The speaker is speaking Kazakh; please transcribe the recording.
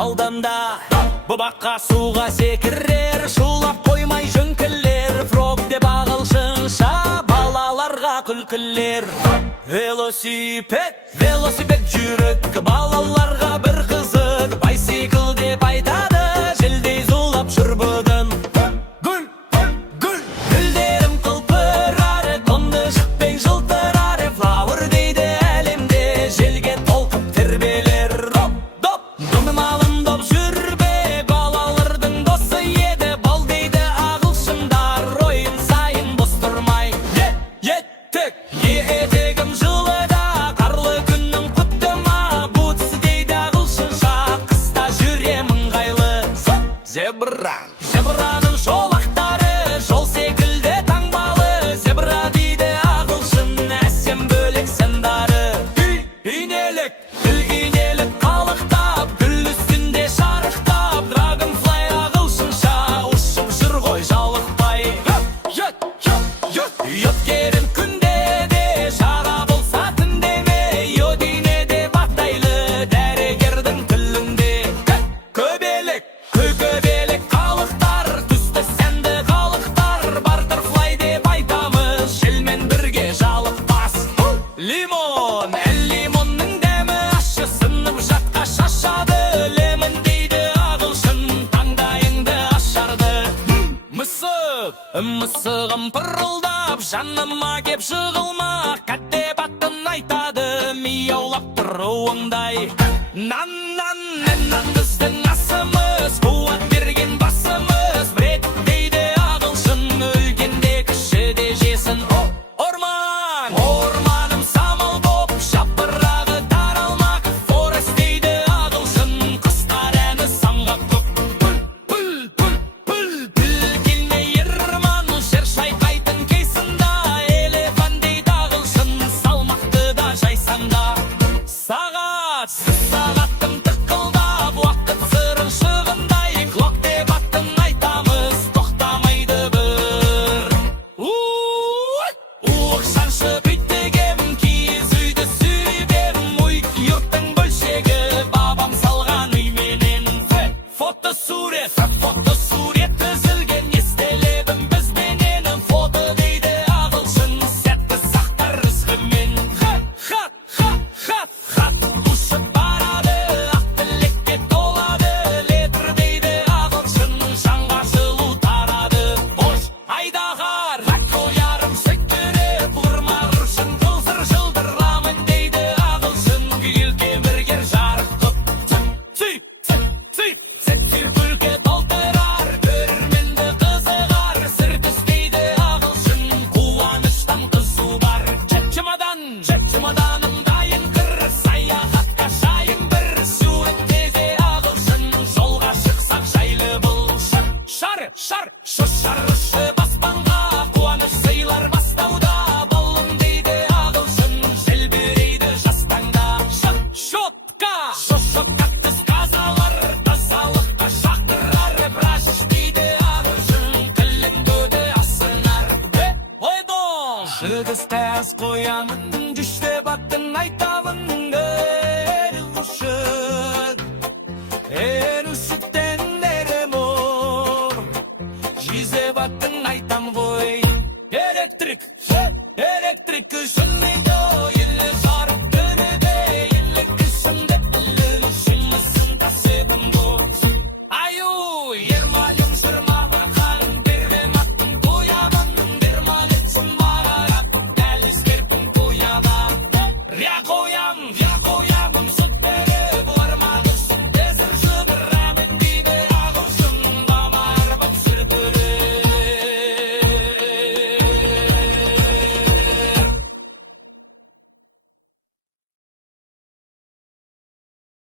алдында. Бұбаққа суға секірер, шулап қоймай жөңкілер. Фрог деп ағылшынша балаларға күлкілер. Велосипед, велосипед жүрік, балаларға бір қызық. Байсикл деп айтады, желдей зулап жүр бүгін. Гүл, гүл, гүлдерім қылпырары, тонды жіппен жылтырары. Флауэр дейді әлемде, желге толқып тербелер. Доп, доп, домалым доп жүрбе, балалардың досы еді. Бол дейді ағылшындар, ойын сайын бос тұрмай. Еттік, етегім жылыда, қарлы күннің құтты ма. Бутс дейді ағылшынша, қыста жүремін ыңғайлы. Зебра, зебраның жолақтары, жол секілді таңбалы. Зебра дейді ағылшын, әсем бөлек сандары. Инелік, инелік қалықтап, гүл үстінде шарықтап. Dragonfly ағылшынша, ұшып жүр ғой жалықпай. Йот керін күнде де, жара болса түнде ме. Йодине деп атайлы, дәрігердің тілінде. Көбелек, көбелек қалықтар, түсті сәнді қалықтар. Butterfly деп айтамыз, желмен бірге жалықпас. Лимон, лимонның дәмі ащы, сынып жатқа шашады. Лемон дейді ағылшын, таңдайыңды ашарды. Мысығым пырылдап, жаныма кеп жығылма. Кәтте баттын айтады, мияулап тұруыңдай. Нан біздің асымыз, қуат берген басымыз. Бред дейді ағылшын, өлгенде кіші де жесін. Орманым самал боп, жапырағы таралмақ. Forest дейді ағылшын, құстар әні самғап көп. Піл келмей ерман, жер шайқайтын кейсында. Элефант дейді ағылшын, салмақты да жайсаңда. Сағаттым тықылдап, уақыт сырын шығындай. Клок деп аттын айтамыз, тоқтамайды бір. Уықшаншы бүйтігем, киіз үйді сүйбем. Йұрттың бөлшегі, бабам салған үйменен. Фотосурет түзілген, естелебім бізбененім. Фото дейді ағылшын, сәтті сақтар ізгімен. Хат ұшып барады, ақ тілекке толады. Летр дейді ағылшын, жанға жылу тарады. Қош айдағар, қоярым сөктіріп, ұрмар үшін қылсыр жылдырамын дейді ағылшын. Күйілке біргер жарық қып. Сәттер күлке толтырар, көрерменді қызығар. Сыр түспейді ағылшын, қуаныштан қызу бар. Чемоданым дайын кір, саяхатқа шайын бір. Суретте ағылшын, жолға шықсақ жайлы бұл. Шар ұшы баспанға, қуаныш сыйлар бастауда. Болым дейді ағылшын, желбірейді жастаңда. Шотка түс қазалар, тазалыққа шақырар. Браш дейді ағылшын, кіліңдуді асынар. Жігіс тәс қоямын, жүште баттын